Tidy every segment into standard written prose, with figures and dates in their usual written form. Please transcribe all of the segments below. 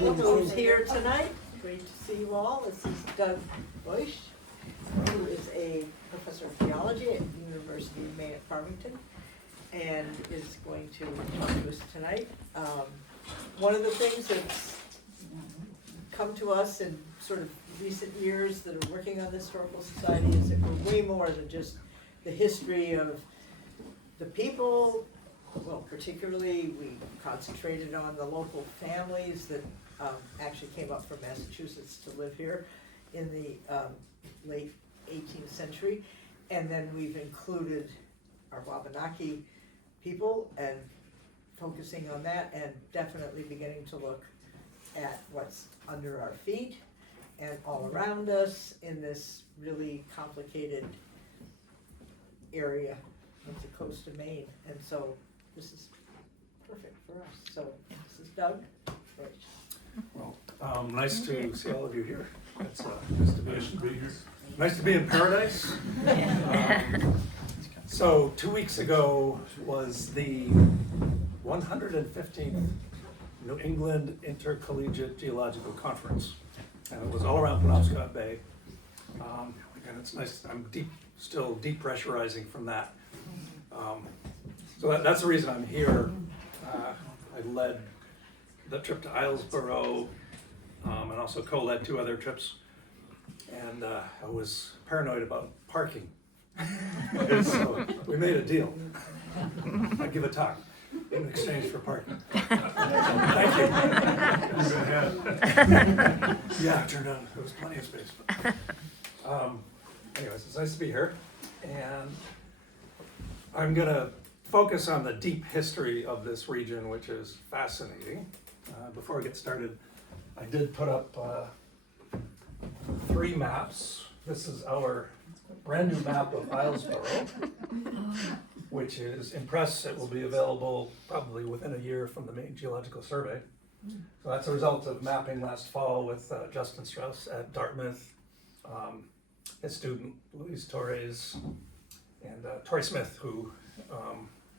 who's here tonight. Great to see you all. This is Doug Reusch, who is a professor of geology at the University of Maine at Farmington, and is going to talk to us tonight. One of the things that's come to us in sort of recent years that are working on the Historical Society is that we're way more than just the history of the people. Well, particularly, we concentrated on the local families that actually came up from Massachusetts to live here in the late 18th century. And then we've included our Wabanaki people and focusing on that, and definitely beginning to look at what's under our feet and all around us in this really complicated area of the coast of Maine. And so this is perfect for us. So this is Doug. Well, nice to see all of you here. It's nice to be here. Nice to be in paradise. So 2 weeks ago was the 115th New England Intercollegiate Geological Conference, and it was all around Penobscot Bay. And it's nice. I'm still depressurizing from that. So that's the reason I'm here. I led the trip to Islesboro, and also co-led 2 other trips. And I was paranoid about parking. So we made a deal. I'd give a talk in exchange for parking. Thank you. Yeah, it turned out there was plenty of space. Anyways, it's nice to be here. And I'm gonna focus on the deep history of this region, which is fascinating. Before I get started, I did put up 3 maps. This is our brand new map of Islesboro, which is in press. It will be available probably within a year from the Maine Geological Survey. So that's a result of mapping last fall with Justin Strauss at Dartmouth, his student Louise Torres, and Tori Smith, who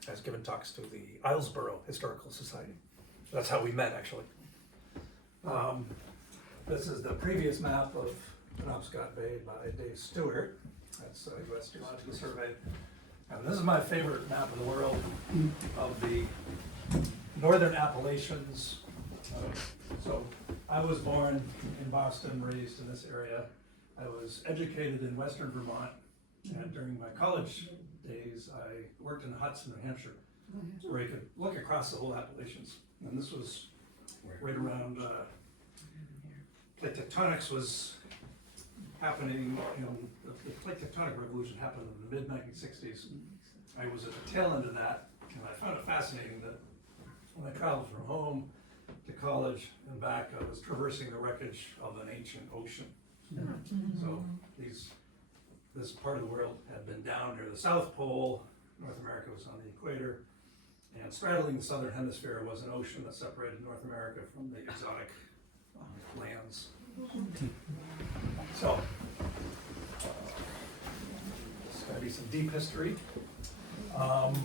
has given talks to the Islesboro Historical Society. That's how we met, actually. This is the previous map of Penobscot Bay by Dave Stewart. That's U.S. Geological Survey. And this is my favorite map of the world of the northern Appalachians. So I was born in Boston, raised in this area. I was educated in Western Vermont, and during my college days, I worked in Hudson, New Hampshire, where I could look across the whole Appalachians. And this was right around, plate tectonics was happening, the plate tectonic revolution happened in the mid-1960s. I was at the tail end of that, and I found it fascinating that when I traveled from home to college and back, I was traversing the wreckage of an ancient ocean. So this part of the world had been down near the South Pole. North America was on the equator, and straddling the southern hemisphere was an ocean that separated North America from the exotic lands. So there's going to be some deep history. I'm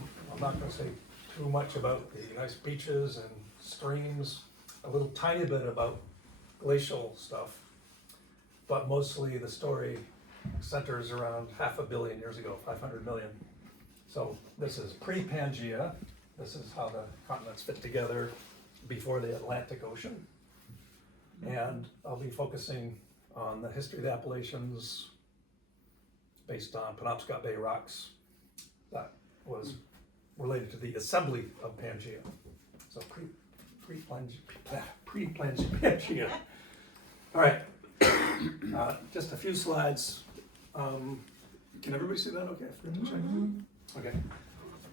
not going to say too much about the nice beaches and streams, a little tiny bit about glacial stuff, but mostly the story centers around 500 million years ago, 500 million. So this is pre-Pangea. This is how the continents fit together before the Atlantic Ocean. And I'll be focusing on the history of the Appalachians based on Penobscot Bay rocks that was related to the assembly of Pangea. So pre-Pangea. All right, just a few slides. Can everybody see that okay? Okay.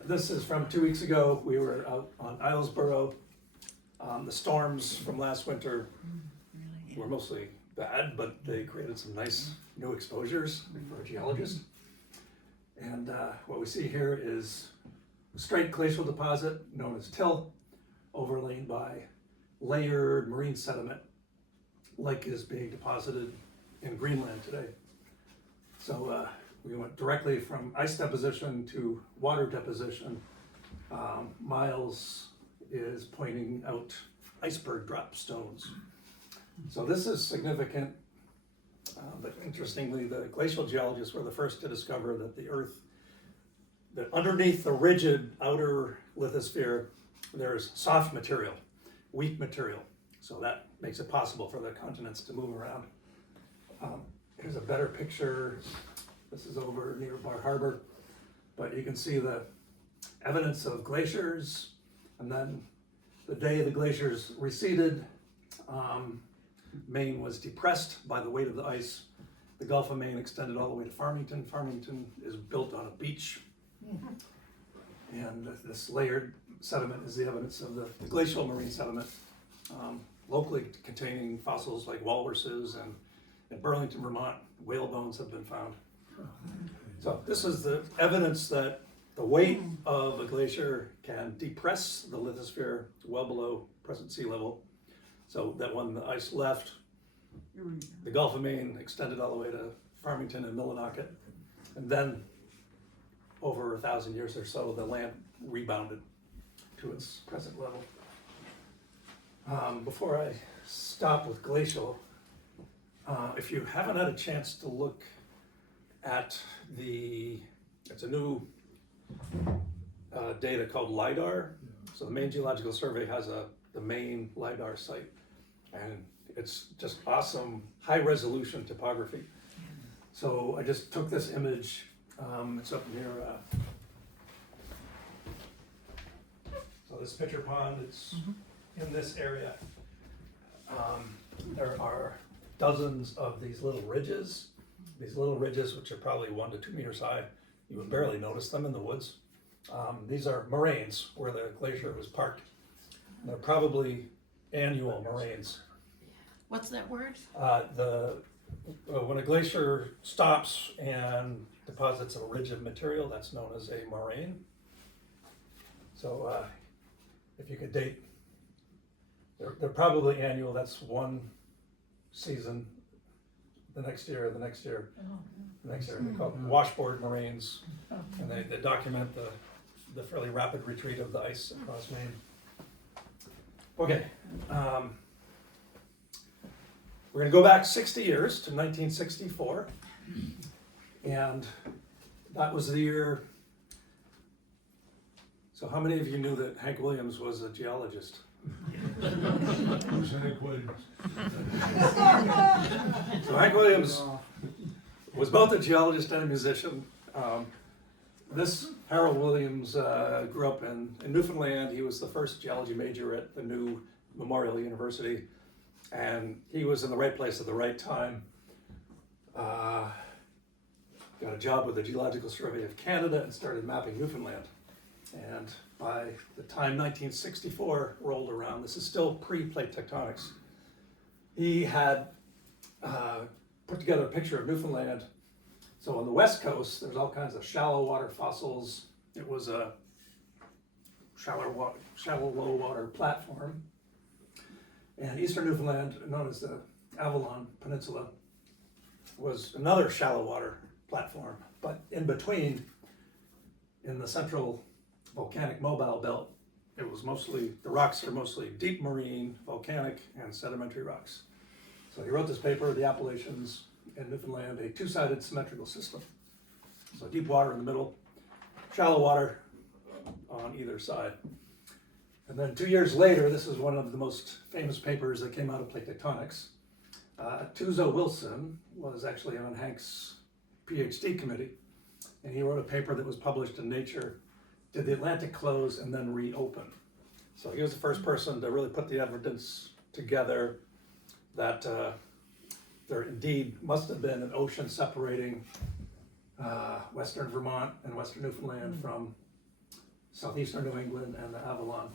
This is from 2 weeks ago. We were out on Islesboro. The storms from last winter were mostly bad, but they created some nice new exposures for a geologist. And what we see here is a straight glacial deposit known as till, overlain by layered marine sediment, like is being deposited in Greenland today. So we went directly from ice deposition to water deposition. Miles is pointing out iceberg drop stones. So this is significant, but interestingly, the glacial geologists were the first to discover that the Earth, that underneath the rigid outer lithosphere, there's soft material, weak material. So that makes it possible for the continents to move around. Here's a better picture. This is over near Bar Harbor, but you can see the evidence of glaciers, and then the day the glaciers receded, Maine was depressed by the weight of the ice. The Gulf of Maine extended all the way to Farmington. Farmington is built on a beach, and this layered sediment is the evidence of the glacial marine sediment, locally containing fossils like walruses, and in Burlington, Vermont, whale bones have been found. So this is the evidence that the weight of a glacier can depress the lithosphere well below present sea level, so that when the ice left, the Gulf of Maine extended all the way to Farmington and Millinocket, and then over 1,000 years or so, the land rebounded to its present level. Before I stop with glacial, if you haven't had a chance to look at it's a new data called LIDAR. So the Maine Geological Survey has the Maine LIDAR site, and it's just awesome high resolution topography. So I just took this image, it's up near, so this pitcher pond, it's in this area. There are dozens of these little ridges, which are probably 1 to 2 meters high. You would barely notice them in the woods. These are moraines where the glacier was parked. And they're probably annual moraines. What's that word? When a glacier stops and deposits a ridge of material, that's known as a moraine. So if you could date, they're probably annual. That's one season, the next year, the next year, the next year. They're called washboard moraines, and they document the fairly rapid retreat of the ice across Maine. Okay, we're going to go back 60 years to 1964, and that was the year. So how many of you knew that Hank Williams was a geologist? Who's Hank Williams? So Hank Williams was both a geologist and a musician. This Harold Williams grew up in Newfoundland. He was the first geology major at the new Memorial University, and he was in the right place at the right time. Got a job with the Geological Survey of Canada and started mapping Newfoundland. And by the time 1964 rolled around, this is still pre-plate tectonics, he had put together a picture of Newfoundland. So on the west coast, there's all kinds of shallow water fossils. It was a shallow low water platform. And eastern Newfoundland, known as the Avalon Peninsula, was another shallow water platform. But in between, in the central volcanic mobile belt, it was mostly, the rocks are mostly deep marine, volcanic, and sedimentary rocks. So he wrote this paper, The Appalachians in Newfoundland, a two-sided symmetrical system. So deep water in the middle, shallow water on either side. And then 2 years later, this is one of the most famous papers that came out of plate tectonics. Tuzo Wilson was actually on Hank's PhD committee, and he wrote a paper that was published in Nature. Did the Atlantic close and then reopen? So he was the first person to really put the evidence together that there indeed must have been an ocean separating western Vermont and western Newfoundland from southeastern New England and the Avalon.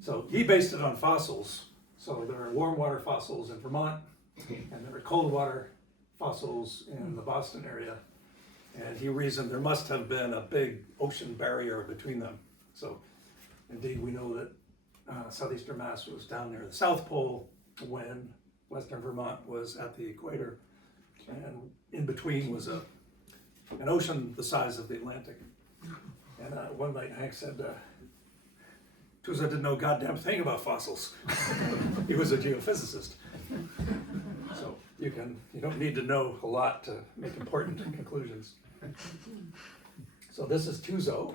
So he based it on fossils. So there are warm water fossils in Vermont, and there are cold water fossils in the Boston area. And he reasoned there must have been a big ocean barrier between them. So indeed we know that southeastern Mass was down near the South Pole when western Vermont was at the equator. And in between was an ocean the size of the Atlantic. And one night Hank said, Tuzo didn't know a goddamn thing about fossils. He was a geophysicist. So you don't need to know a lot to make important conclusions. So this is Tuzo.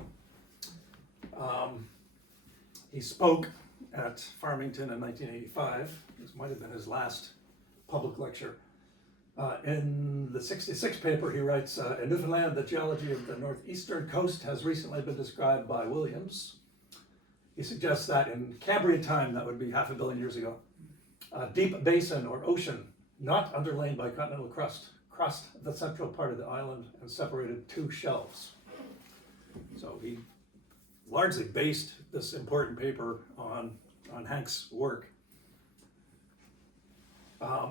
He spoke at Farmington in 1985. This might have been his last public lecture. In the 66 paper, he writes, in Newfoundland, the geology of the northeastern coast has recently been described by Williams. He suggests that in Cambrian time, that would be 500 million years ago, a deep basin or ocean, not underlain by continental crust, crossed the central part of the island and separated two shelves. So he largely based this important paper on Hank's work.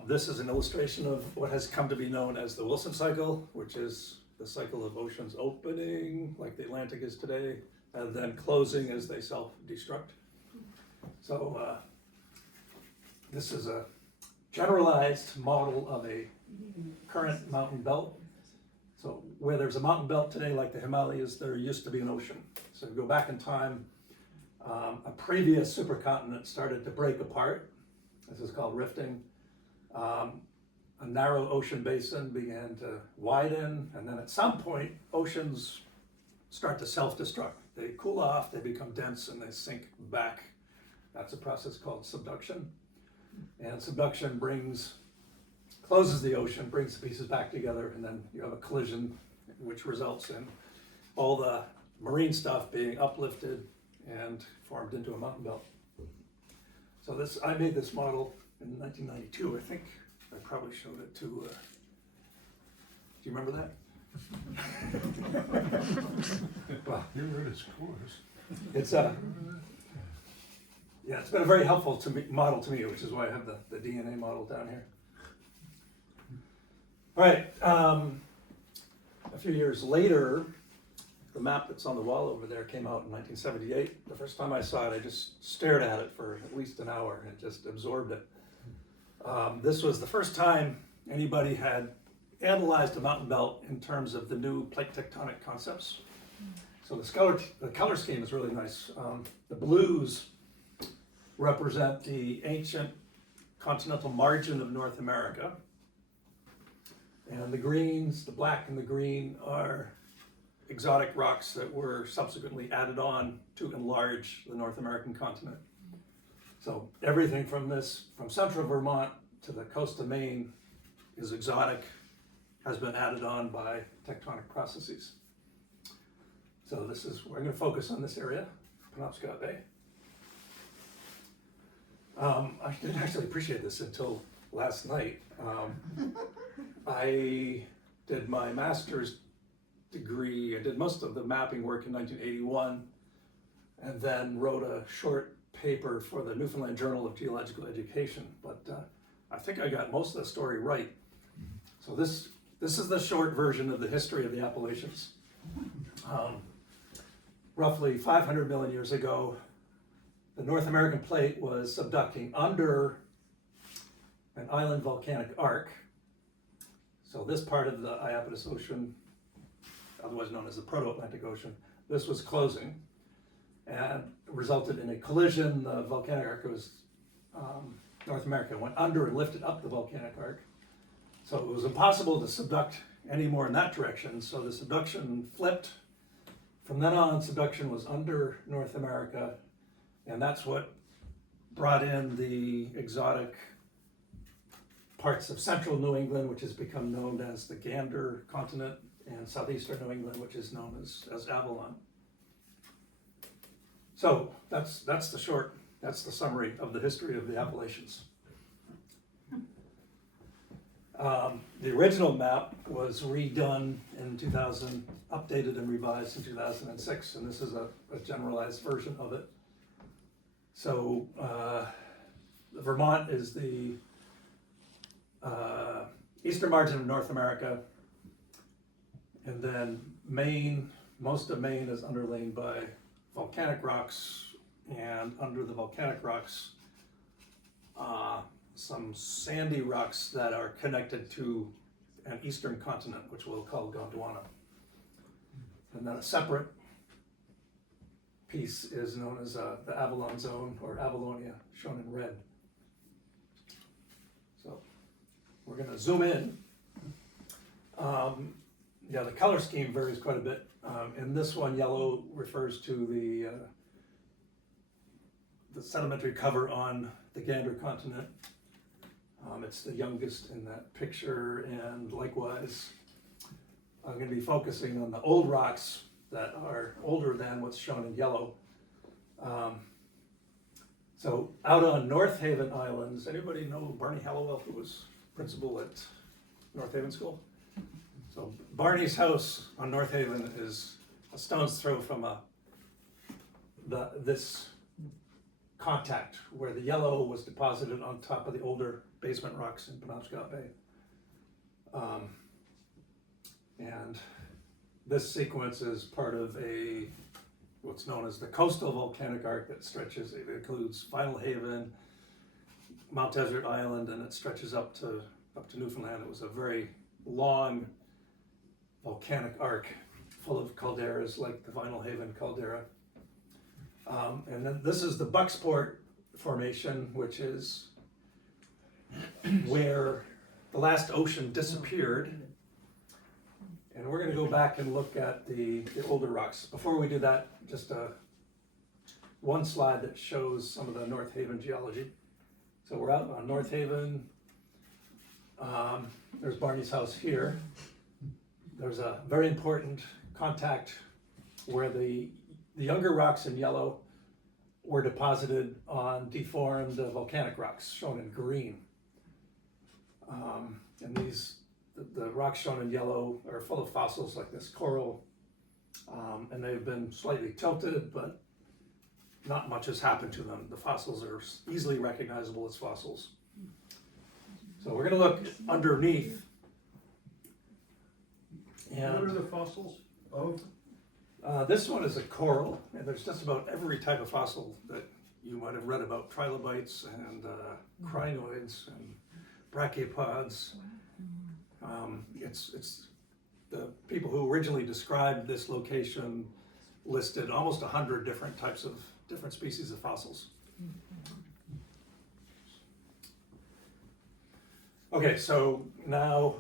This is an illustration of what has come to be known as the Wilson cycle, which is the cycle of oceans opening, like the Atlantic is today, and then closing as they self-destruct. So this is a generalized model of a current mountain belt. So where there's a mountain belt today, like the Himalayas, there used to be an ocean. So go back in time, a previous supercontinent started to break apart. This is called rifting. A narrow ocean basin began to widen, and then at some point, oceans start to self-destruct. They cool off, they become dense, and they sink back. That's a process called subduction. And subduction closes the ocean, brings the pieces back together, and then you have a collision, which results in all the marine stuff being uplifted and formed into a mountain belt. So I made this model in 1992, I think. I probably showed it to, do you remember that? Well, You read his course. it's been a very helpful model to me, which is why I have the DNA model down here. All right, a few years later, the map that's on the wall over there came out in 1978. The first time I saw it, I just stared at it for at least an hour and just absorbed it. This was the first time anybody had analyzed a mountain belt in terms of the new plate tectonic concepts. So the color scheme is really nice. The blues represent the ancient continental margin of North America. And the greens, the black and the green, are exotic rocks that were subsequently added on to enlarge the North American continent. So everything from central Vermont to the coast of Maine is exotic, has been added on by tectonic processes. So we're going to focus on this area, Penobscot Bay. I didn't actually appreciate this until last night. I did my master's degree, I did most of the mapping work in 1981, and then wrote a short paper for the Newfoundland Journal of Geological Education, but I think I got most of the story right. So this is the short version of the history of the Appalachians. Roughly 500 million years ago, the North American plate was subducting under an island volcanic arc. So this part of the Iapetus Ocean, otherwise known as the Proto-Atlantic Ocean, this was closing and resulted in a collision. The volcanic arc was, North America went under and lifted up the volcanic arc. So it was impossible to subduct any more in that direction, so the subduction flipped. From then on, subduction was under North America, and that's what brought in the exotic parts of central New England, which has become known as the Gander continent, and southeastern New England, which is known as Avalon. So that's the summary of the history of the Appalachians. The original map was redone in 2000, updated and revised in 2006, and this is a generalized version of it. So Vermont is the eastern margin of North America, and then Maine, most of Maine is underlain by volcanic rocks, and under the volcanic rocks, some sandy rocks that are connected to an eastern continent, which we'll call Gondwana. And then a separate piece is known as the Avalon Zone, or Avalonia, shown in red. gonna zoom in. Yeah, the color scheme varies quite a bit. In this one, yellow refers to the sedimentary cover on the Gander continent. It's the youngest in that picture, and likewise, I'm gonna be focusing on the old rocks that are older than what's shown in yellow. So out on North Haven Islands, anybody know Barney Hallowell, who was principal at North Haven School? So Barney's house on North Haven is a stone's throw from this contact where the yellow was deposited on top of the older basement rocks in Penobscot Bay. And this sequence is part of what's known as the coastal volcanic arc that stretches, it includes Final Haven, Mount Desert Island, and it stretches up to Newfoundland. It was a very long volcanic arc full of calderas like the Final Haven caldera. And then this is the Bucksport Formation, which is where the last ocean disappeared. And we're gonna go back and look at the older rocks. Before we do that, just one slide that shows some of the North Haven geology. So we're out on North Haven. There's Barney's house here. There's a very important contact where the younger rocks in yellow were deposited on deformed volcanic rocks, shown in green. And the rocks shown in yellow are full of fossils like this coral, and they've been slightly tilted, but not much has happened to them. The fossils are easily recognizable as fossils. So we're gonna look underneath. And What are the fossils of? this one is a coral, and there's just about every type of fossil that you might have read about: trilobites and crinoids and brachiopods. It's the people who originally described this location listed almost 100 different species of fossils. Okay, so now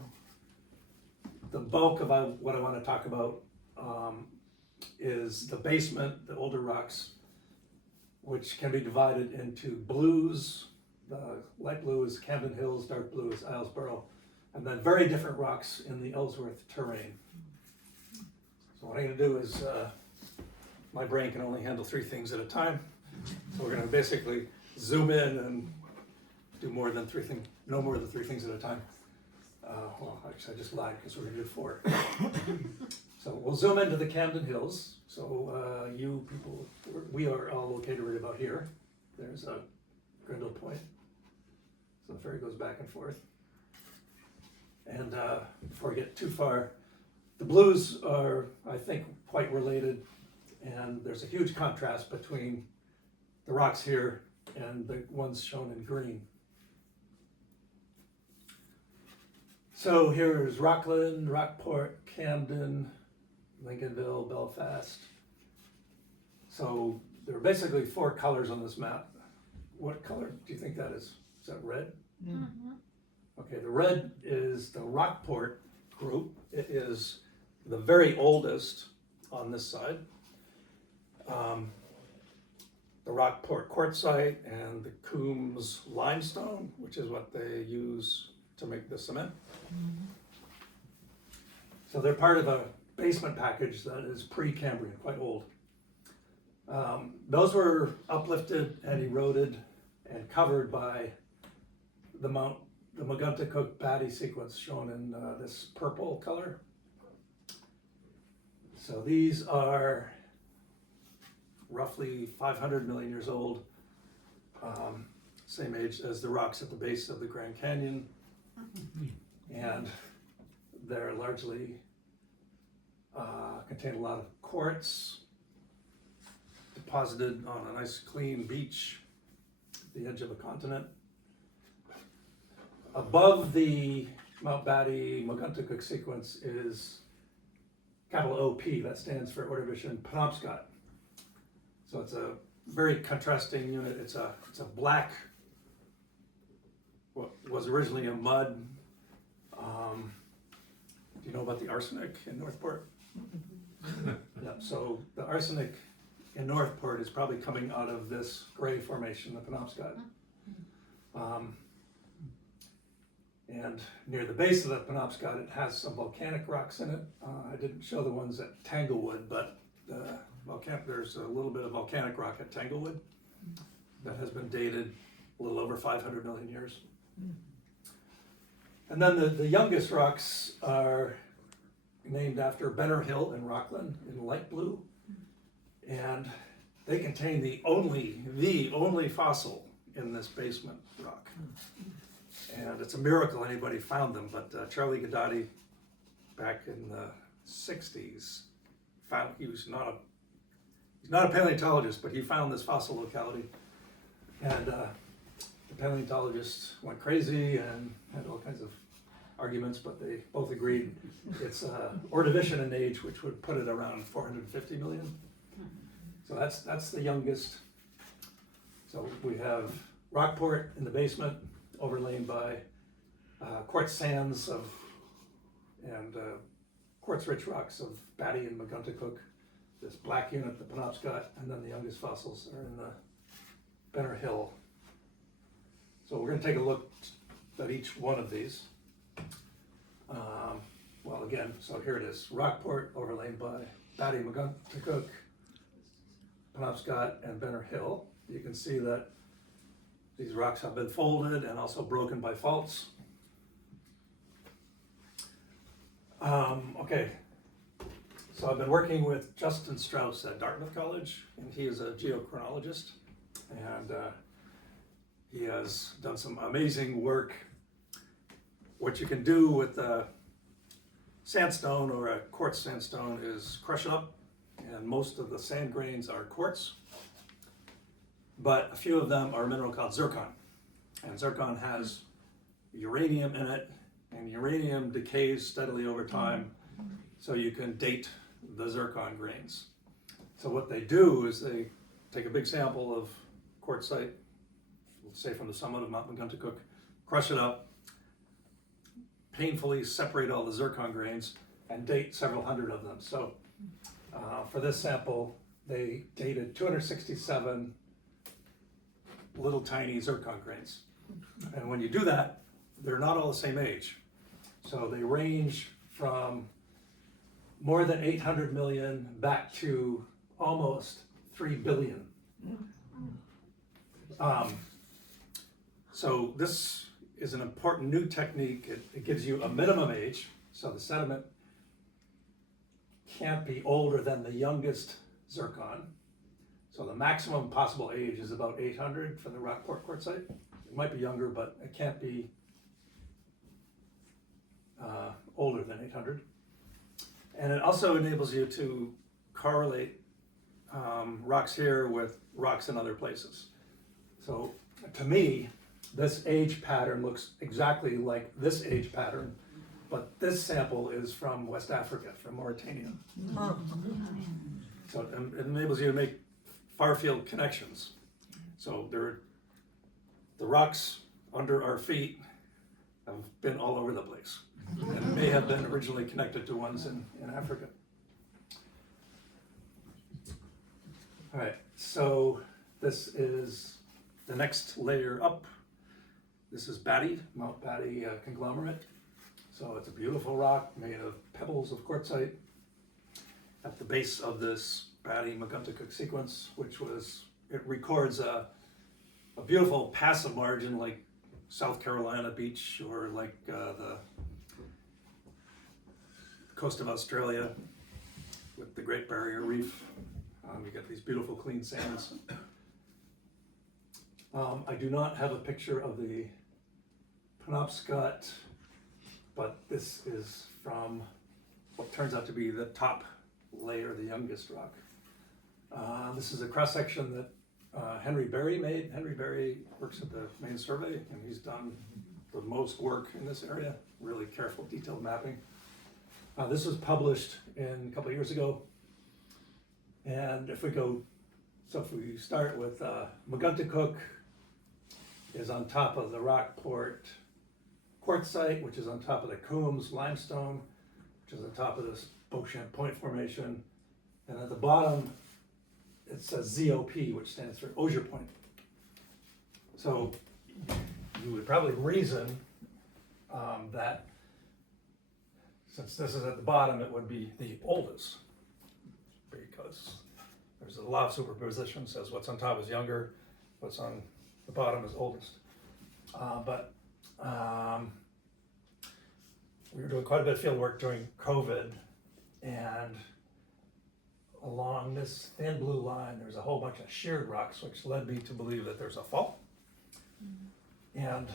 the bulk of what I want to talk about is the basement, the older rocks, which can be divided into blues. The light blue is Camden Hills, dark blue is Islesboro, and then very different rocks in the Ellsworth terrain. So what I'm going to do is, my brain can only handle 3 things at a time. So we're going to basically zoom in and do no more than 3 things at a time. Well, actually I just lied because we're going to do 4. So we'll zoom into the Camden Hills. So you people, we are all located right about here. There's a Grindle Point. So the ferry goes back and forth. And before I get too far, the blues are, I think, quite related, and there's a huge contrast between the rocks here and the ones shown in green. So here's Rockland, Rockport, Camden, Lincolnville, Belfast. So there are basically 4 colors on this map. What color do you think that is? Is that red? Mm-hmm. Okay, the red is the Rockport group. It is the very oldest on this side. The Rockport quartzite and the Coombs limestone, which is what they use to make the cement. So they're part of a basement package that is pre-Cambrian, quite old. Those were uplifted and eroded and covered by the Maguntacook-Batty sequence shown in this purple color. So these are roughly 500 million years old, same age as the rocks at the base of the Grand Canyon, and they're largely contain a lot of quartz deposited on a nice clean beach at the edge of a continent. Above the Mount Batty Maguntacook sequence is capital OP, that stands for Ordovician Penobscot. So it's a very contrasting unit. It's a black, what was originally a mud you know about the arsenic in Northport? Yeah, so the arsenic in Northport is probably coming out of this gray formation, the Penobscot. And near the base of the Penobscot, it has some volcanic rocks in it. I didn't show the ones at Tanglewood, but there's a little bit of volcanic rock at Tanglewood that has been dated a little over 500 million years. And then the youngest rocks are named after Benner Hill in Rockland in light blue. And they contain the only fossil in this basement rock. And it's a miracle anybody found them, but Charlie Gaddotti, back in the 60s, found, he's not a paleontologist, but he found this fossil locality. And the paleontologists went crazy and had all kinds of arguments, but they both agreed it's Ordovician in age, which would put it around 450 million. So that's the youngest. So we have Rockport in the basement, overlain by quartz sands and quartz-rich rocks of Batty and Maguntacook. This black unit, the Penobscot, and then the youngest fossils are in the Benner Hill. So we're going to take a look at each one of these. Well, again, so here it is: Rockport, overlain by Batty, Maguntacook, Penobscot, and Benner Hill. You can see that these rocks have been folded and also broken by faults. Okay, so I've been working with Justin Strauss at Dartmouth College, and he is a geochronologist, and he has done some amazing work. What you can do with sandstone or a quartz sandstone is crush it up, and most of the sand grains are quartz. But a few of them are a mineral called zircon. And zircon has uranium in it, and uranium decays steadily over time, so you can date the zircon grains. So what they do is they take a big sample of quartzite, let's say from the summit of Mount Maguntacook, crush it up, painfully separate all the zircon grains, and date several hundred of them. So for this sample, they dated 267 little tiny zircon grains. And when you do that, they're not all the same age. So they range from more than 800 million back to almost 3 billion. So this is an important new technique. It gives you a minimum age. So the sediment can't be older than the youngest zircon. So the maximum possible age is about 800 for the Rockport quartzite. It might be younger, but it can't be older than 800. And it also enables you to correlate rocks here with rocks in other places. So to me, this age pattern looks exactly like this age pattern, but this sample is from West Africa, from Mauritania. So it enables you to make far-field connections. So the rocks under our feet have been all over the place and may have been originally connected to ones in Africa. All right, so this is the next layer up. This is Batty, Mount Batty conglomerate. So it's a beautiful rock made of pebbles of quartzite at the base of this Batty Maguntacook sequence, it records a beautiful passive margin like South Carolina beach or like the coast of Australia with the Great Barrier Reef. You get these beautiful clean sands. I do not have a picture of the Penobscot, but this is from what turns out to be the top layer, the youngest rock. This is a cross-section that Henry Berry made. Henry Berry works at the Maine Survey, and he's done the most work in this area, really careful, detailed mapping. This was published a couple of years ago. And if we start with Maguntacook is on top of the Rockport quartzite, which is on top of the Coombs limestone, which is the top of this Beauchamp Point Formation. And at the bottom, it says ZOP, which stands for Osier Point. So you would probably reason that since this is at the bottom, it would be the oldest, because there's a lot of superposition, says what's on top is younger, what's on the bottom is oldest. But we were doing quite a bit of field work during COVID, and along this thin blue line, there's a whole bunch of sheared rocks, which led me to believe that there's a fault. And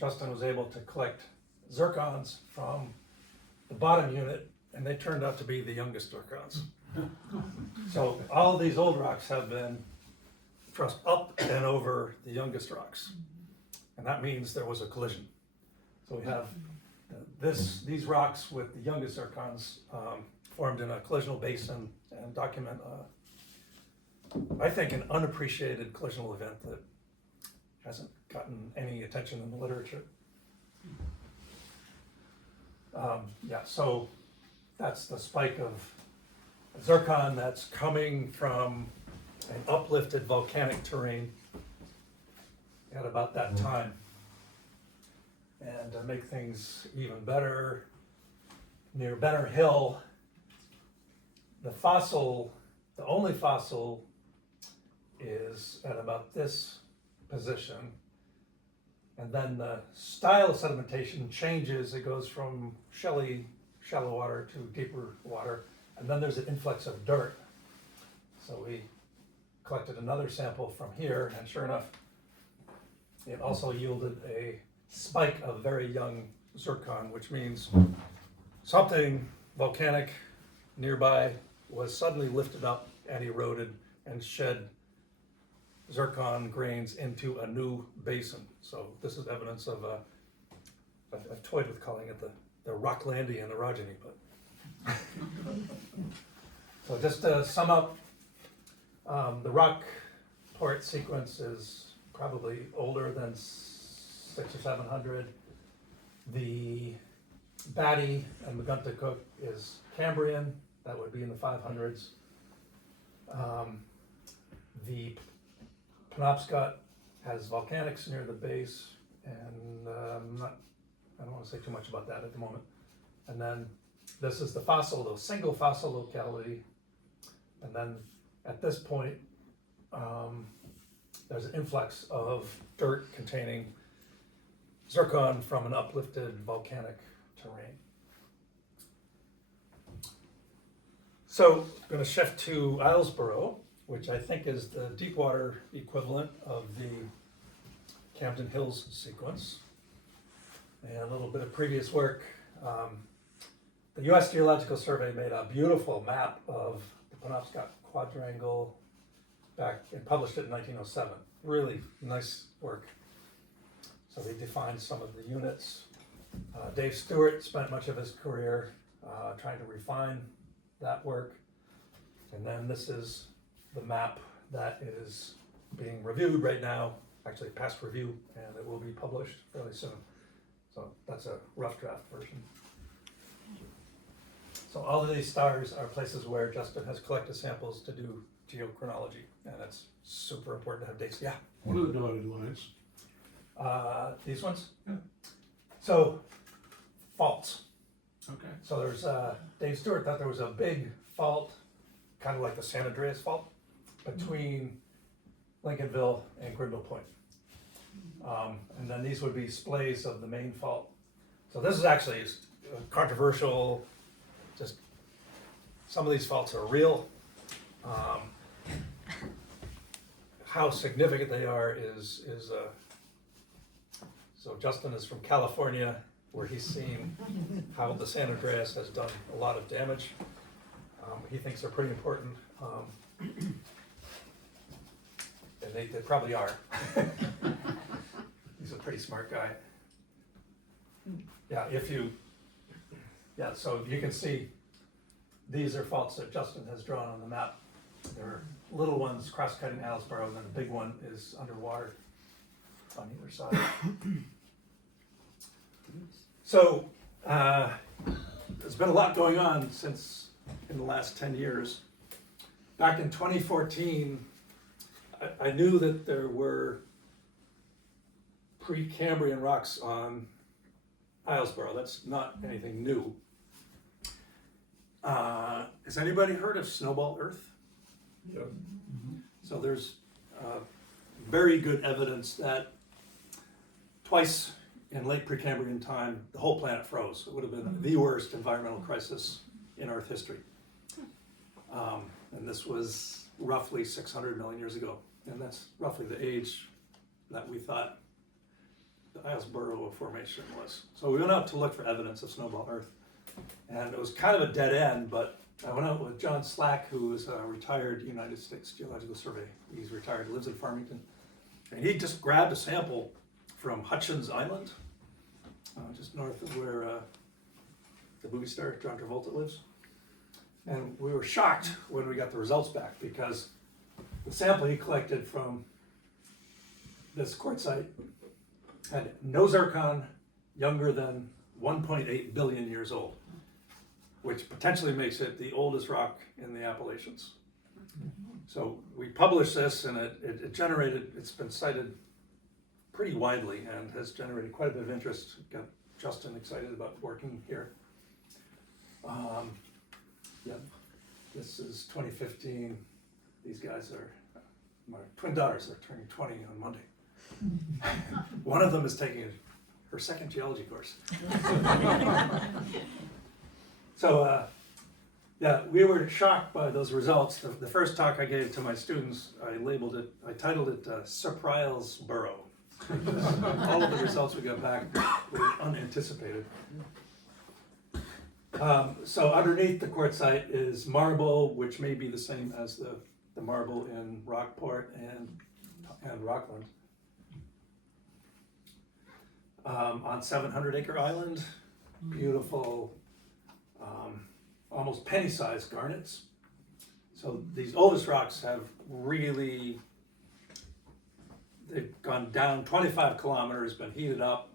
Justin was able to collect zircons from the bottom unit, and they turned out to be the youngest zircons. So all of these old rocks have been thrust up and over the youngest rocks. And that means there was a collision. So we have these rocks with the youngest zircons formed in a collisional basin and document, I think, an unappreciated collisional event that hasn't gotten any attention in the literature. Yeah, so that's the spike of zircon that's coming from an uplifted volcanic terrain at about that time. And to make things even better, near Benner Hill, the only fossil is at about this position. And then the style of sedimentation changes. It goes from shallow water to deeper water. And then there's an influx of dirt. So we collected another sample from here, and sure enough, it also yielded a spike of very young zircon, which means something volcanic nearby was suddenly lifted up and eroded and shed zircon grains into a new basin. So this is evidence of I've toyed with calling it the Rocklandian orogeny, but so just to sum up, the Rockport sequence is probably older than 600 or 700. The Batty and Maguntacook is Cambrian, that would be in the 500s. The Penobscot has volcanics near the base, and I don't want to say too much about that at the moment. And then this is the single fossil locality. And then at this point, there's an influx of dirt containing zircon from an uplifted volcanic terrain. So I'm going to shift to Islesboro, which I think is the deep water equivalent of the Camden Hills sequence. And a little bit of previous work. The U.S. Geological Survey made a beautiful map of the Penobscot Quadrangle back and published it in 1907. Really nice work. So they defined some of the units. Dave Stewart spent much of his career trying to refine that work. And then this is the map that is being reviewed right now, actually past review, and it will be published fairly soon. So that's a rough draft version. So all of these stars are places where Justin has collected samples to do geochronology, and it's super important to have dates. Yeah. What are the dotted lines? These ones? Yeah. So, faults. Okay. So there's, Dave Stewart thought there was a big fault, kind of like the San Andreas fault, between Lincolnville and Grindle Point. And then these would be splays of the main fault. So this is actually controversial. Just some of these faults are real. How significant they are is so Justin is from California, where he's seen how the San Andreas has done a lot of damage. He thinks they're pretty important, and they probably are. He's a pretty smart guy. Yeah, so you can see these are faults that Justin has drawn on the map. There are little ones cross-cutting Islesboro, and then the big one is underwater on either side. So there's been a lot going on since in the last 10 years. Back in 2014, I knew that there were Precambrian rocks on Islesboro. That's not anything new. Has anybody heard of snowball earth? Yes. So there's very good evidence that twice in late Precambrian time, the whole planet froze. It would have been the worst environmental crisis in Earth history. And this was roughly 600 million years ago. And that's roughly the age that we thought the Islesboro Formation was. So we went out to look for evidence of snowball earth. And it was kind of a dead end, but I went out with John Slack, who is a retired United States Geological Survey. He's retired, lives in Farmington. And he just grabbed a sample from Hutchins Island, just north of where the movie star John Travolta lives. And we were shocked when we got the results back, because the sample he collected from this quartzite had no zircon younger than 1.8 billion years old, which potentially makes it the oldest rock in the Appalachians. So we published this, and it generated, it's been cited pretty widely and has generated quite a bit of interest. Got Justin excited about working here. Yeah, this is 2015. These guys are, my twin daughters are turning 20 on Monday. One of them is taking her second geology course. So, yeah, we were shocked by those results. The first talk I gave to my students, I titled it Surprise Burrow. All of the results we got back were unanticipated. So underneath the quartzite is marble, which may be the same as the marble in Rockport and Rockland. On 700 Acre Island, beautiful, almost penny-sized garnets. So these oldest rocks have really, they've gone down 25 kilometers, been heated up.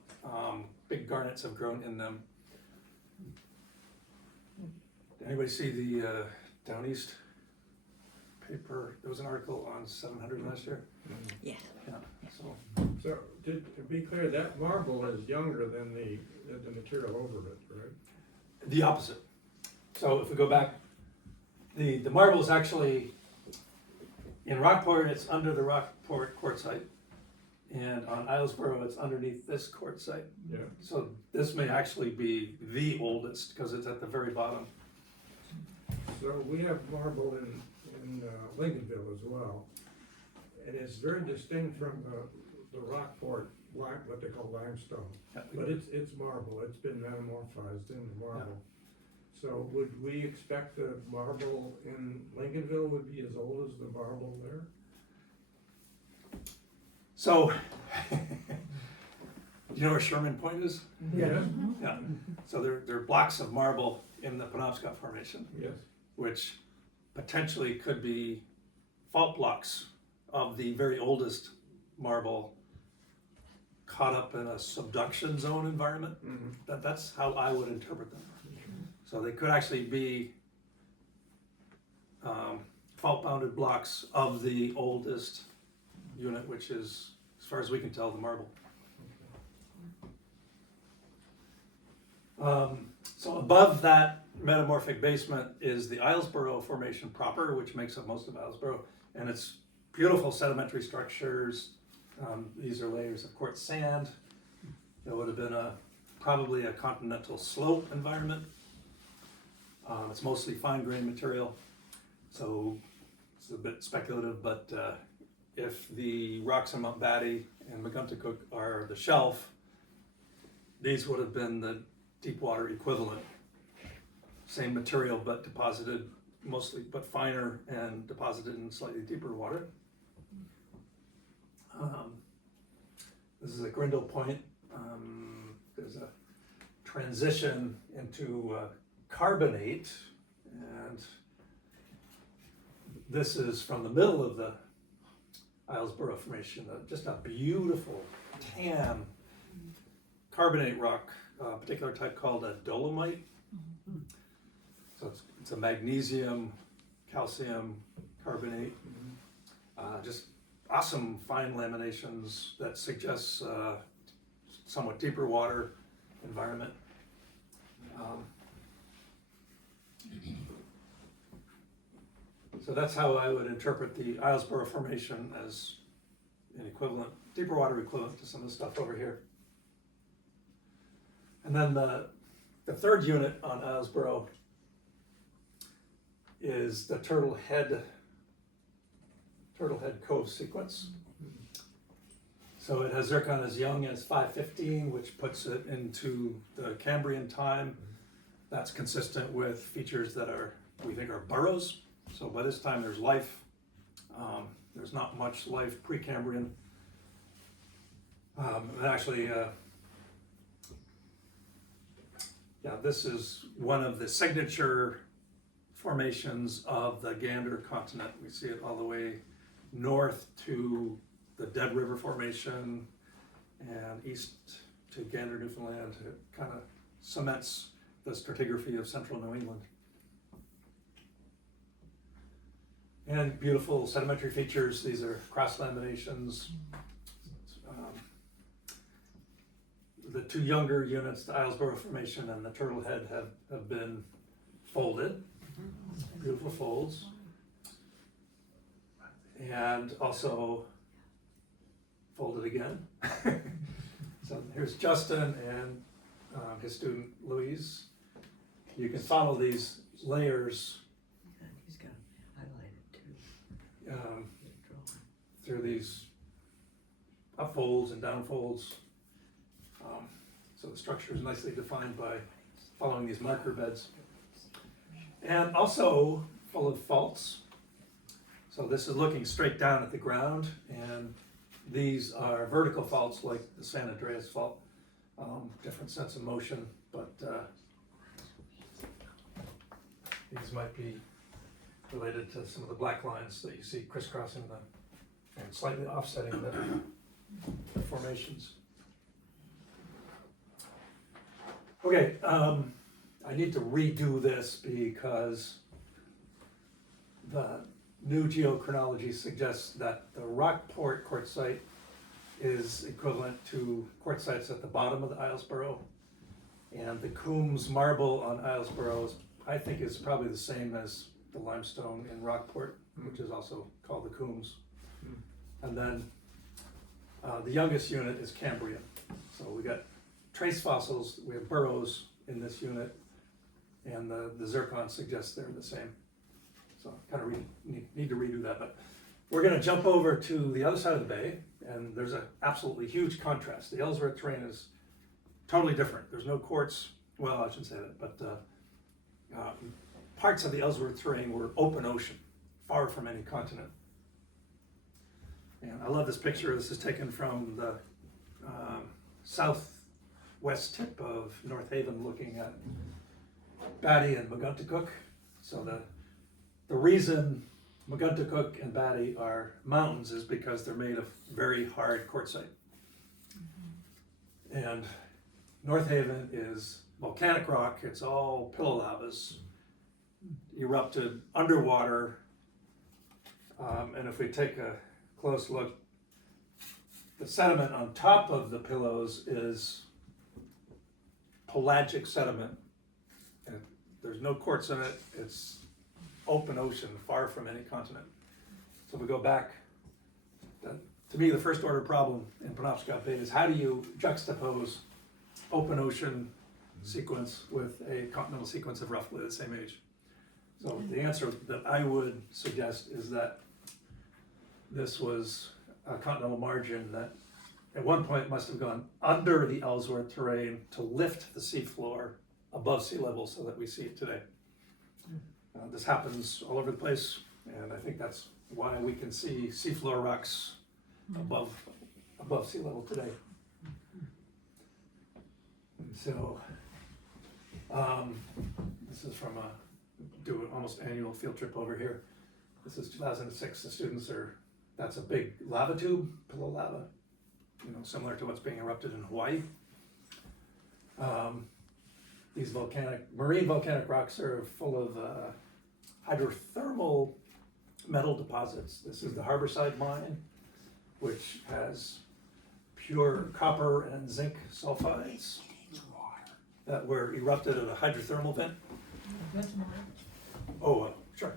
Big garnets have grown in them. Did anybody see the Down East paper? There was an article on 700 last year. Yeah. Yeah. So, to be clear, that marble is younger than the material over it, right? The opposite. So if we go back, the marble is actually, in Rockport, it's under the Rockport quartzite. And on Islesboro, it's underneath this quartzite. Yeah. So this may actually be the oldest, because it's at the very bottom. So we have marble in Lincolnville as well. And it's very distinct from the Rockport, what they call limestone. But it's marble, it's been metamorphized into marble. So would we expect the marble in Lincolnville would be as old as the marble there? So, do you know where Sherman Point is? Yeah. Yeah. So there are blocks of marble in the Penobscot Formation, Yes. which potentially could be fault blocks of the very oldest marble caught up in a subduction zone environment. Mm-hmm. That's how I would interpret them. So they could actually be fault-bounded blocks of the oldest unit, which is, as far as we can tell, the marble. So above that metamorphic basement is the Islesboro Formation proper, which makes up most of Islesboro, and it's beautiful sedimentary structures. These are layers of quartz sand. There would have been probably a continental slope environment. It's mostly fine-grained material, so it's a bit speculative, but if the rocks on Mount Batty and Maguntacook are the shelf, these would have been the deep water equivalent. Same material, but deposited mostly, but finer and deposited in slightly deeper water. This is a Grindle Point. There's a transition into carbonate, and this is from the middle of the Islesboro Formation, just a beautiful tan carbonate rock, a particular type called a dolomite. So it's a magnesium, calcium carbonate, just awesome fine laminations that suggests somewhat deeper water environment. So that's how I would interpret the Islesboro Formation as an equivalent, deeper water equivalent to some of the stuff over here. And then the third unit on Islesboro is the Turtle Head Cove sequence. So it has zircon as young as 515, which puts it into the Cambrian time. That's consistent with features that we think are burrows. So by this time there's life. There's not much life pre-Cambrian. And actually, this is one of the signature formations of the Gander continent. We see it all the way north to the Dead River Formation and east to Gander, Newfoundland. It kind of cements the stratigraphy of central New England. And beautiful sedimentary features. These are cross laminations. The two younger units, the Islesboro Formation and the Turtle Head, have been folded. Beautiful folds. And also folded again. So here's Justin and his student Louise. You can follow these layers He's got highlighted too. Through these upfolds and downfolds. So the structure is nicely defined by following these marker beds. And also full of faults. So this is looking straight down at the ground, and these are vertical faults like the San Andreas fault. Different sense of motion, but these might be related to some of the black lines that you see crisscrossing and slightly offsetting the formations. Okay, I need to redo this because the new geochronology suggests that the Rockport quartzite is equivalent to quartzites at the bottom of the Islesboro, and the Coombs marble on Islesboro I think is probably the same as the limestone in Rockport, which is also called the Coombs. And then the youngest unit is Cambrian. So we got trace fossils, we have burrows in this unit, and the zircon suggests they're the same. So kind of need to redo that, but we're gonna jump over to the other side of the bay, and there's an absolutely huge contrast. The Ellsworth terrain is totally different. There's no quartz, well, I shouldn't say that, but parts of the Ellsworth terrain were open ocean, far from any continent. And I love this picture. This is taken from the southwest tip of North Haven, looking at Batty and Maguntacook. So the reason Maguntacook and Batty are mountains is because they're made of very hard quartzite. And North Haven is volcanic rock. It's all pillow lavas, erupted underwater. And if we take a close look, the sediment on top of the pillows is pelagic sediment. And there's no quartz in it. It's open ocean, far from any continent. So we go back. To me, the first order problem in Penobscot Bay is how do you juxtapose open ocean sequence with a continental sequence of roughly the same age? So the answer that I would suggest is that this was a continental margin that at one point must have gone under the Ellsworth terrain to lift the seafloor above sea level so that we see it today. This happens all over the place, and I think that's why we can see seafloor rocks above sea level today. And so this is from do an almost annual field trip over here. This is 2006. The students that's a big lava tube, pillow lava, similar to what's being erupted in Hawaii. these marine volcanic rocks are full of hydrothermal metal deposits. This is the Harborside mine, which has pure copper and zinc sulfides that were erupted at a hydrothermal vent. Oh, sure.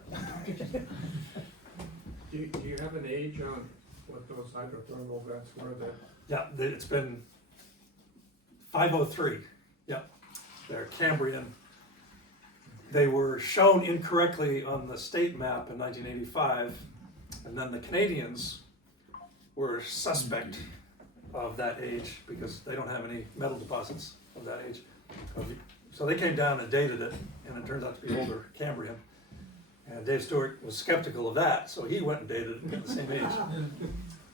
Do you have an age on what those hydrothermal vents were that? Yeah, it's been 503, yep, they're Cambrian. They were shown incorrectly on the state map in 1985, and then the Canadians were suspect of that age because they don't have any metal deposits of that age. So they came down and dated it, and it turns out to be older Cambrian. And Dave Stewart was skeptical of that, so he went and dated it and got the same age.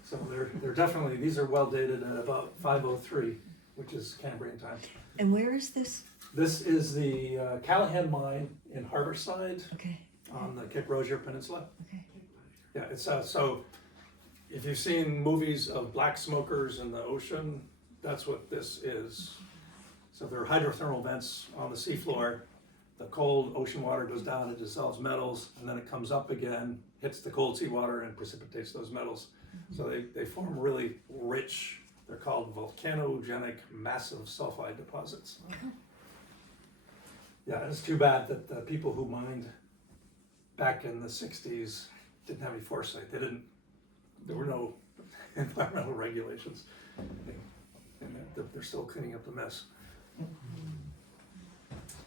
So they're definitely, these are well dated at about 503, which is Cambrian time. And where is this? This is the Callahan mine in Harborside Okay, on the Cape Rosier Peninsula. okay. Yeah, it's so if you've seen movies of black smokers in the ocean, that's what this is. So there are hydrothermal vents on the seafloor. The cold ocean water goes down, it dissolves metals, and then it comes up again, hits the cold seawater and precipitates those metals. So they form really rich, they're called volcanogenic massive sulfide deposits. Yeah, it's too bad that the people who mined back in the 60s didn't have any foresight. There were no environmental regulations. And they're still cleaning up the mess.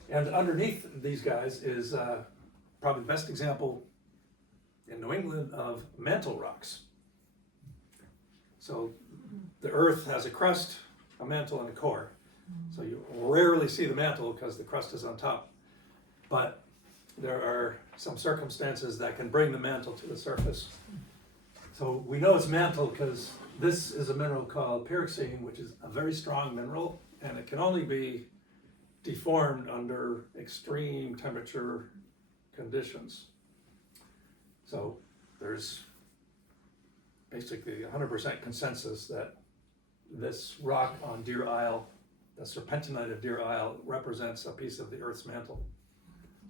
And underneath these guys is probably the best example in New England of mantle rocks. So the earth has a crust, a mantle, and a core. So you rarely see the mantle because the crust is on top. But there are some circumstances that can bring the mantle to the surface. So we know it's mantle because this is a mineral called pyroxene, which is a very strong mineral, and it can only be deformed under extreme temperature conditions. So there's basically 100% consensus that this rock on Deer Isle, the serpentinite of Deer Isle, represents a piece of the Earth's mantle.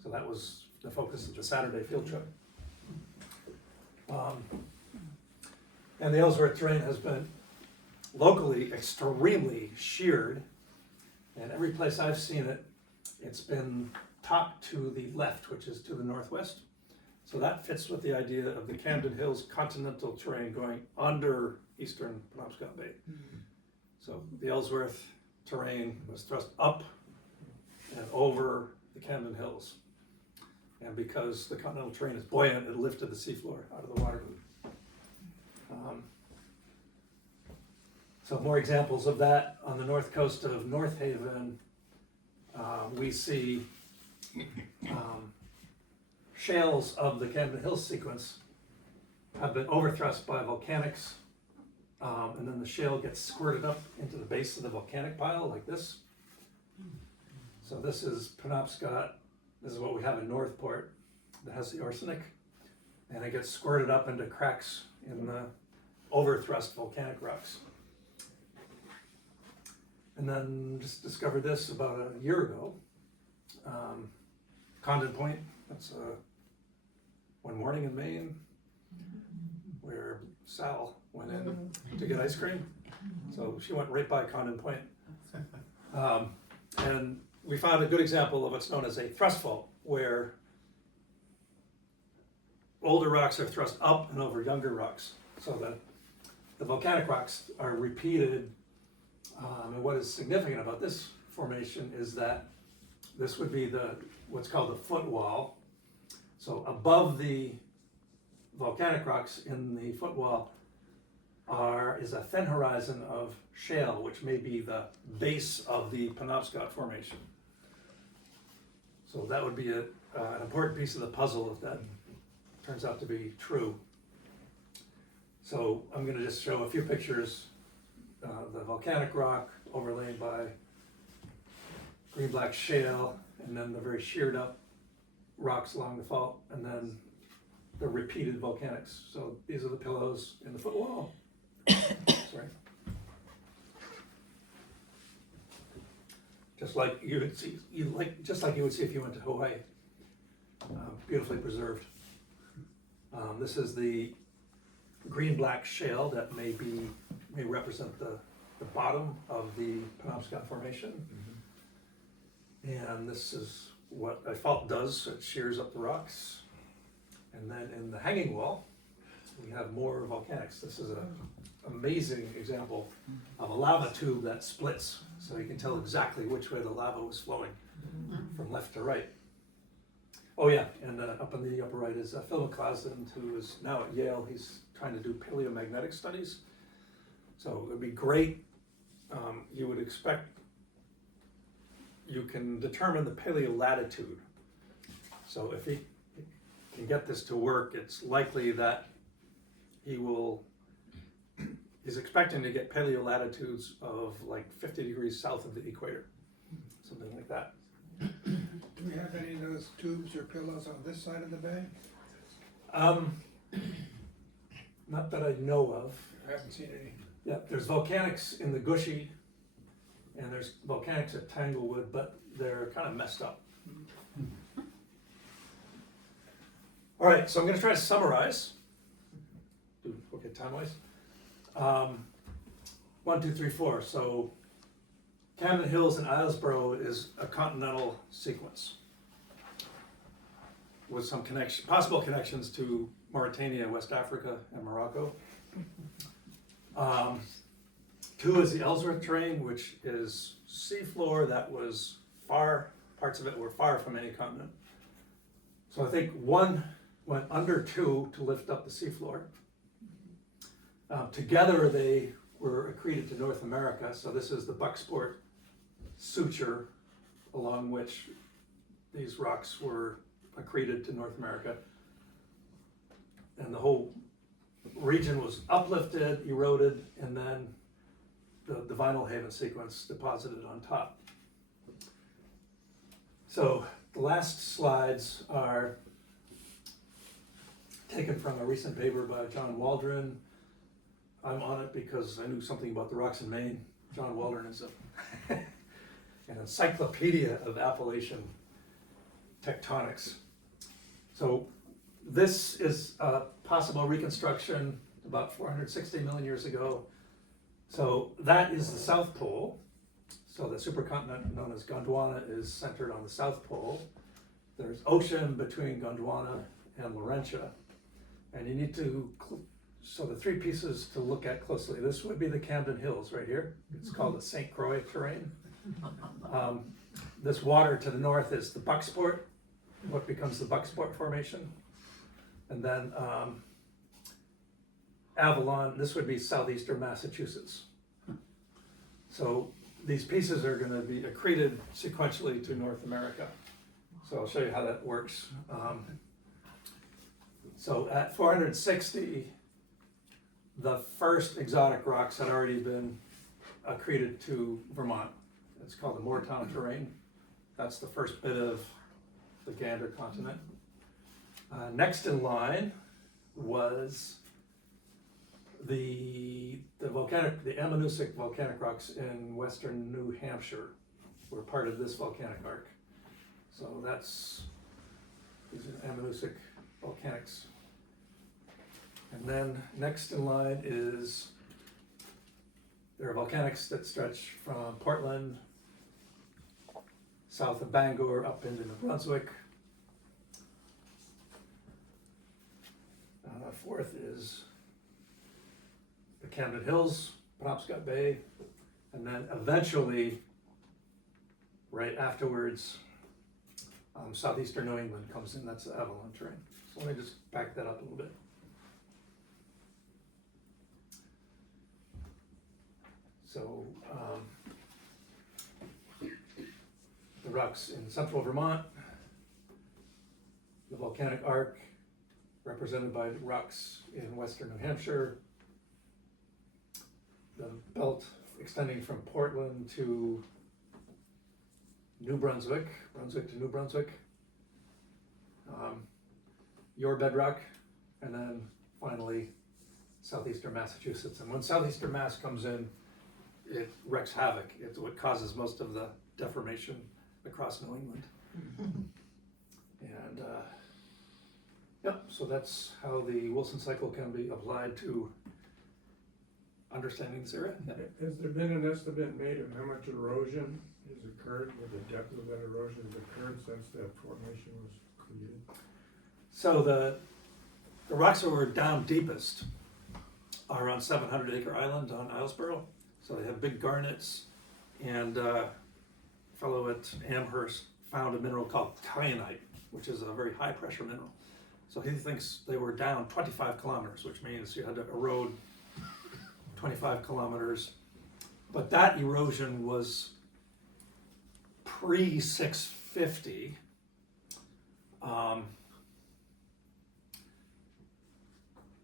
So that was the focus of the Saturday field trip. And the Ellsworth terrain has been locally extremely sheared, and every place I've seen it, it's been top to the left, which is to the northwest. So that fits with the idea of the Camden Hills continental terrain going under eastern Penobscot Bay. So the Ellsworth terrain was thrust up and over the Camden Hills. And because the continental terrain is buoyant, it lifted the seafloor out of the water. So more examples of that. On the north coast of North Haven, we see shales of the Camden Hills sequence have been overthrust by volcanics, and then the shale gets squirted up into the base of the volcanic pile like this. So this is Penobscot. This is what we have in Northport that has the arsenic, and it gets squirted up into cracks in the overthrust volcanic rocks. And then just discovered this about a year ago. Condon Point, that's one morning in Maine where Sal went in to get ice cream. So she went right by Condon Point. And we found a good example of what's known as a thrust fault, where older rocks are thrust up and over younger rocks. So the volcanic rocks are repeated. And what is significant about this formation is that this would be what's called the footwall. So above the volcanic rocks in the footwall is a thin horizon of shale, which may be the base of the Penobscot formation. So that would be an important piece of the puzzle if that turns out to be true. So I'm going to just show a few pictures. The volcanic rock overlaid by green-black shale, and then the very sheared up rocks along the fault, and then the repeated volcanics. So these are the pillows in the footwall. Sorry. just like you would see, just like you would see if you went to Hawaii. Beautifully preserved. This is the green-black shale that may represent the bottom of the Penobscot Formation. And this is what a fault does, it shears up the rocks. And then in the hanging wall, we have more volcanics. This is an amazing example of a lava tube that splits, so you can tell exactly which way the lava was flowing from left to right. Oh yeah, and up in the upper right is Phil McCausland, who is now at Yale. He's trying to do paleomagnetic studies. So it would be great. You would expect you can determine the paleolatitude. So if he can get this to work, it's likely that he's expecting to get paleolatitudes of like 50 degrees south of the equator, something like that. Do we have any of those tubes or pillows on this side of the bay? Not that I know of. I haven't seen any. Yeah, there's volcanics in the Gushy, and there's volcanics at Tanglewood, but they're kind of messed up. All right, so I'm going to try to summarize. Okay, time-wise. 1, 2, 3, 4. So Camden Hills and Islesboro is a continental sequence with some possible connections to Mauritania, West Africa, and Morocco. 2 is the Ellsworth terrain, which is seafloor that was parts of it were far from any continent. So I think 1 went under 2 to lift up the seafloor. Together they were accreted to North America, so this is the Bucksport suture along which these rocks were accreted to North America. And the whole region was uplifted, eroded, and then the Vinyl Haven sequence deposited on top. So the last slides are taken from a recent paper by John Waldron. I'm on it because I knew something about the rocks in Maine. John Waldron is an encyclopedia of Appalachian tectonics. So this is a possible reconstruction about 460 million years ago. So that is the South Pole. So the supercontinent known as Gondwana is centered on the South Pole. There's ocean between Gondwana and Laurentia. And you need to, so the 3 pieces to look at closely. This would be the Camden Hills right here. It's called the St. Croix terrain. This water to the north is the Bucksport, what becomes the Bucksport Formation. And then Avalon, this would be southeastern Massachusetts. So these pieces are going to be accreted sequentially to North America. So I'll show you how that works. So at 460, the first exotic rocks had already been accreted to Vermont. It's called the Moortown terrain. That's the first bit of the Gander continent. Next in line was the Ammonoosuc volcanic rocks in western New Hampshire were part of this volcanic arc. So these are Ammonoosuc volcanics. And then next in line there are volcanics that stretch from Portland, south of Bangor, up into New Brunswick. 4th is the Camden Hills, Penobscot Bay, and then eventually, right afterwards, southeastern New England comes in, that's the Avalon terrain. So let me just back that up a little bit. So the rocks in central Vermont, the volcanic arc represented by rocks in western New Hampshire, the belt extending from Portland to New Brunswick, Brunswick to New Brunswick, your bedrock, and then finally southeastern Massachusetts. And when southeastern Mass comes in, it wreaks havoc. It's what causes most of the deformation across New England. And, yep, so that's how the Wilson cycle can be applied to understanding this area. Yep. Has there been an estimate made of how much erosion has occurred, or the depth of that erosion has occurred since that formation was created? So the rocks that were down deepest are on 700 Acre Island on Islesboro. So they have big garnets, and a fellow at Amherst found a mineral called kyanite, which is a very high pressure mineral. So he thinks they were down 25 kilometers, which means you had to erode 25 kilometers. But that erosion was pre-650. The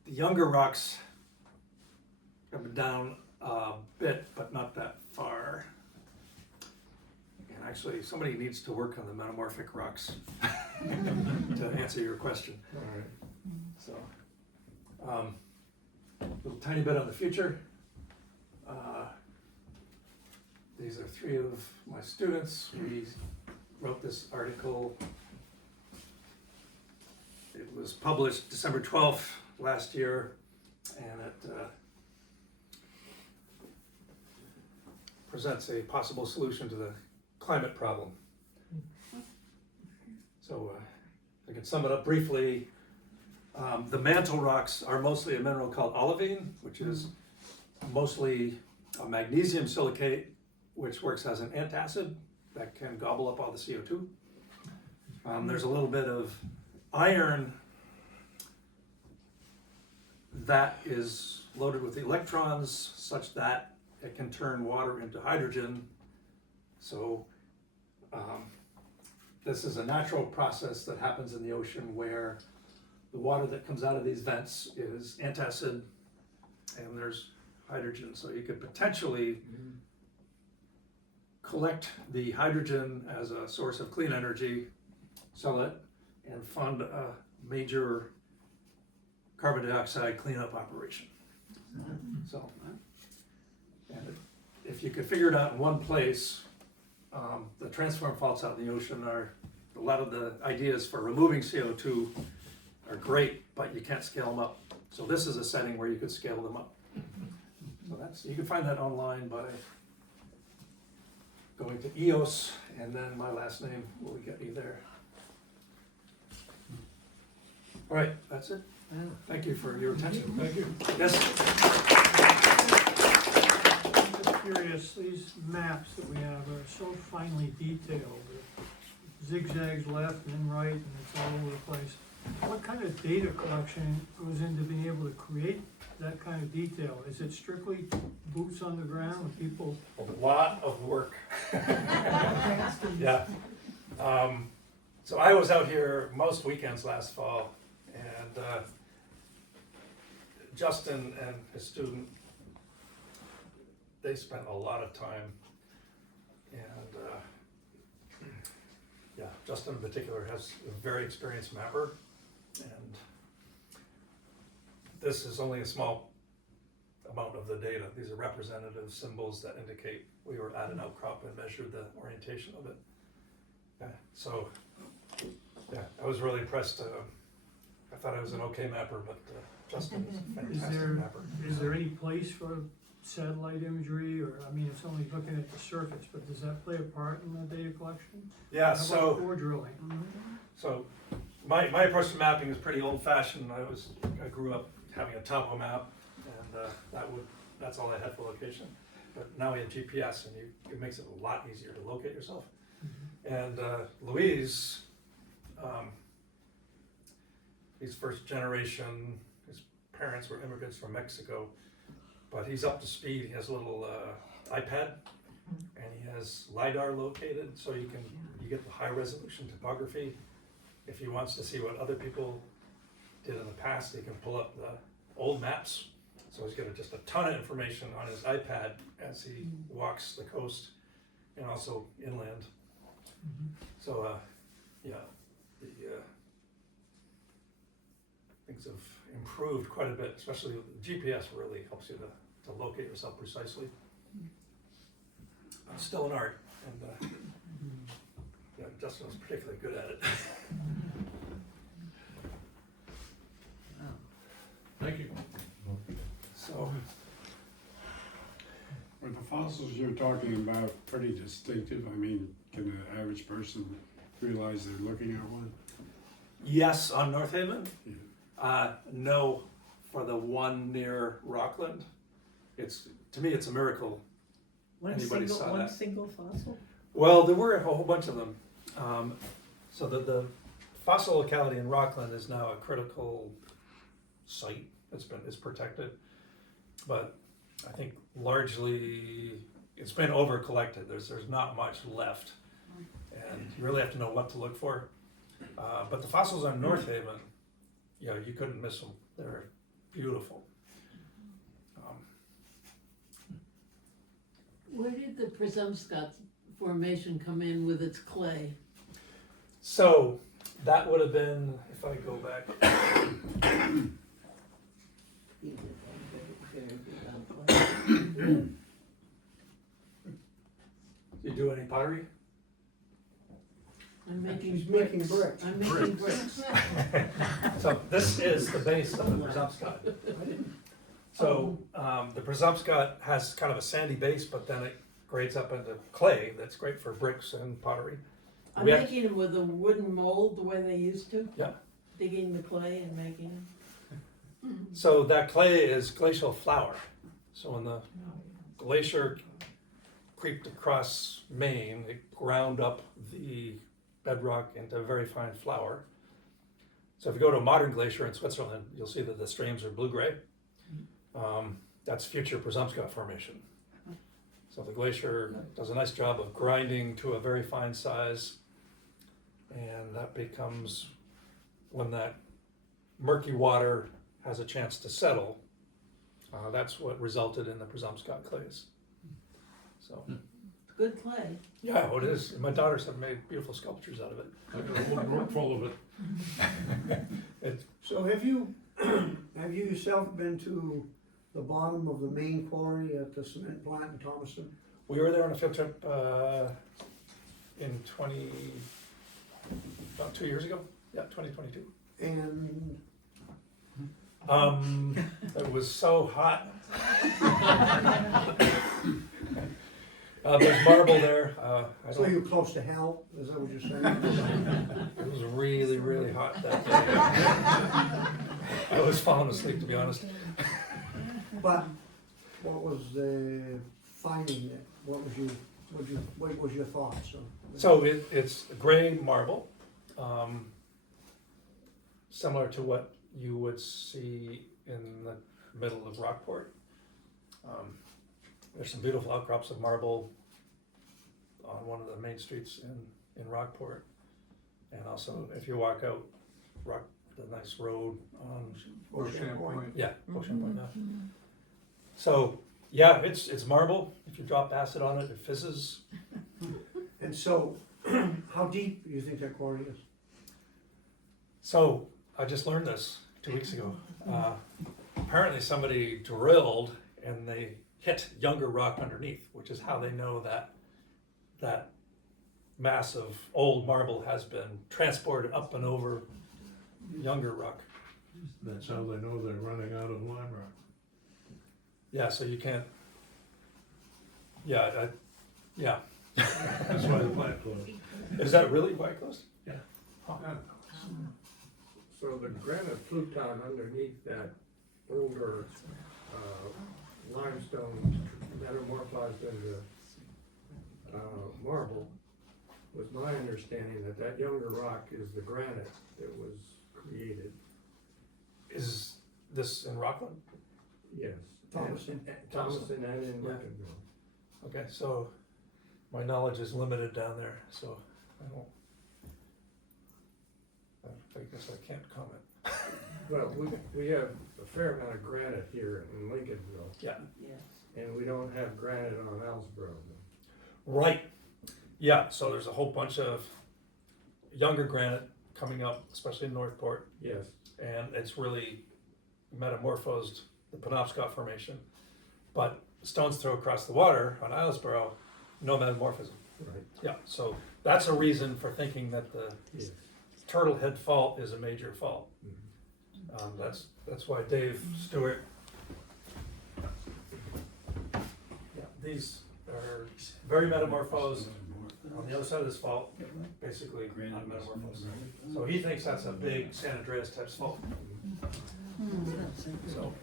younger rocks have been down a bit, but not that far. And actually, somebody needs to work on the metamorphic rocks to answer your question. All right. So, little tiny bit on the future. These are 3 of my students. We wrote this article. It was published December 12th last year, and it presents a possible solution to the climate problem. So I can sum it up briefly. The mantle rocks are mostly a mineral called olivine, which is mostly a magnesium silicate, which works as an antacid that can gobble up all the CO2. There's a little bit of iron that is loaded with electrons such that it can turn water into hydrogen. So this is a natural process that happens in the ocean where the water that comes out of these vents is antacid and there's hydrogen. So you could potentially collect the hydrogen as a source of clean energy, sell it, and fund a major carbon dioxide cleanup operation. So, and if you could figure it out in one place, the transform faults out in the ocean are, a lot of the ideas for removing CO2 are great, but you can't scale them up. So this is a setting where you could scale them up. So that's, you can find that online by going to EOS, and then my last name will get you there. All right, that's it. Thank you for your attention. Thank you. Yes? I'm just curious, these maps that we have are so finely detailed, zigzags left and right, and it's all over the place. What kind of data collection goes into being able to create that kind of detail? Is it strictly boots on the ground with people? A lot of work. Yeah. So I was out here most weekends last fall, and Justin and his student, they spent a lot of time, and yeah, Justin in particular has a very experienced mapper, and this is only a small amount of the data. These are representative symbols that indicate we were at an outcrop and measured the orientation of it. Yeah, so yeah, I was really impressed. I thought I was an okay mapper, but Justin is a fantastic mapper. Is there any place for satellite imagery, or, I mean, it's only looking at the surface, but does that play a part in the data collection? Yeah, How about so core drilling? so my approach to mapping is pretty old fashioned. I grew up having a topo map, and that's all I had for location. But now we have GPS, and it makes it a lot easier to locate yourself. And Louise, he's first generation. His parents were immigrants from Mexico, but he's up to speed. He has a little iPad, and he has LiDAR located, so you get the high resolution topography. If he wants to see what other people did in the past, he can pull up the old maps. So he's got just a ton of information on his iPad as he walks the coast and also inland. So yeah, the things have improved quite a bit, especially with the GPS really helps you to locate yourself precisely. It's still an art, and Justin was particularly good at it. Thank you. So, Are the fossils you're talking about pretty distinctive? I mean, can the average person realize they're looking at one? yes, on North Haven. Yeah. No, for the one near Rockland. To me, it's a miracle. Anybody saw One that? single fossil? Well, there were a whole bunch of them. So the fossil locality in Rockland is now a critical site. It's protected, but I think largely it's been over collected. There's not much left, and you really have to know what to look for. But the fossils on North Haven, you couldn't miss them. They're beautiful. Where did the Penobscot formation come in with its clay? So that would have been, if I go back, you do any pottery? I'm making He's making bricks. bricks. I'm making bricks. So this is the base of the Penobscot. So the Penobscot has kind of a sandy base, but then it grades up into clay. That's great for bricks and pottery. I'm We have- making it with a wooden mold, the way they used to. Yeah. Digging the clay and making it. So that clay is glacial flour. So when the glacier creeped across Maine, it ground up the bedrock into very fine flour. So if you go to a modern glacier in Switzerland, you'll see that the streams are blue-gray. That's future Penobscot formation. So the glacier does a nice job of grinding to a very fine size, and that becomes, when that murky water has a chance to settle, that's what resulted in the Penobscot clays. So, Good clay. yeah, it is. My daughters have made beautiful sculptures out of it. I got a whole room full of it. So have you yourself been to the bottom of the main quarry at the cement plant in Thomaston? We were there on a field trip in about 2 years ago. Yeah, 2022. And It was so hot. There's marble there. so you're close to hell, is that what you're saying? It was really, really hot that day. I was falling asleep, to be honest. But what was the finding that, what was your thoughts? So it's gray marble, similar to what you would see in the middle of Rockport. There's some beautiful outcrops of marble on one of the main streets in Rockport. And also, if you walk out the nice road on, Ocean Point. yeah, Ocean Point, yeah. So, yeah, it's marble. If you drop acid on it, it fizzes. And so, how deep do you think that quarry is? So, I just learned this 2 weeks ago. Apparently somebody drilled and they hit younger rock underneath, which is how they know that mass of old marble has been transported up and over younger rock. That's how they know they're running out of lime rock. Yeah, so you can't, yeah, yeah. That's why the plant closed. Is that really why it closed? Yeah. Huh. So the granite pluton underneath that older limestone metamorphosed into marble, was my understanding that younger rock is the granite that was created. Is this in Rockland? Yes. Thomaston. Thomaston and in Yeah. Lincolnville. Okay, so my knowledge is limited down there, so I guess I can't comment. Well, we have a fair amount of granite here in Lincolnville, Yeah. Yes. and we don't have granite on Ellsboro. Right. Yeah, so there's a whole bunch of younger granite coming up, especially in Northport, Yes. and it's really metamorphosed the Penobscot Formation. But stone's throw across the water on Islesboro, no metamorphism. Right. Yeah, so that's a reason for thinking that the Yes. Turtle Head Fault is a major fault. That's why Dave Stewart. Yeah, these are very metamorphosed on the other side of this fault, basically not metamorphosed. So he thinks that's a big San Andreas type fault. So,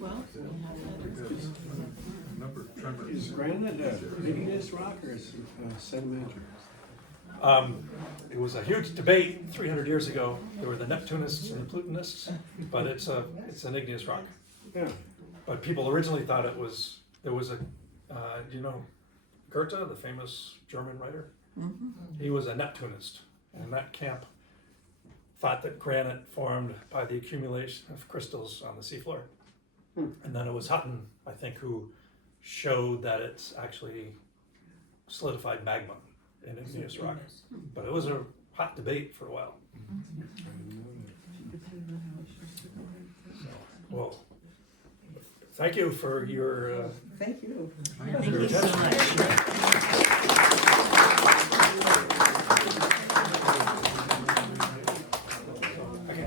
Well, we have that. Is granite a igneous rock or is it sedimentary? it was a huge debate 300 years ago. There were the Neptunists and the Plutonists, but it's an igneous rock. Yeah. But people originally thought there was a, do you know Goethe, the famous German writer? He was a Neptunist, and that camp thought that granite formed by the accumulation of crystals on the seafloor. And then it was Hutton, I think, who showed that it's actually solidified magma in igneous rock. But it was a hot debate for a while. Well, thank you for your Thank you. Thank you so much.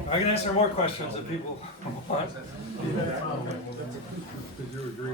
I can answer more questions if people want. Did you agree?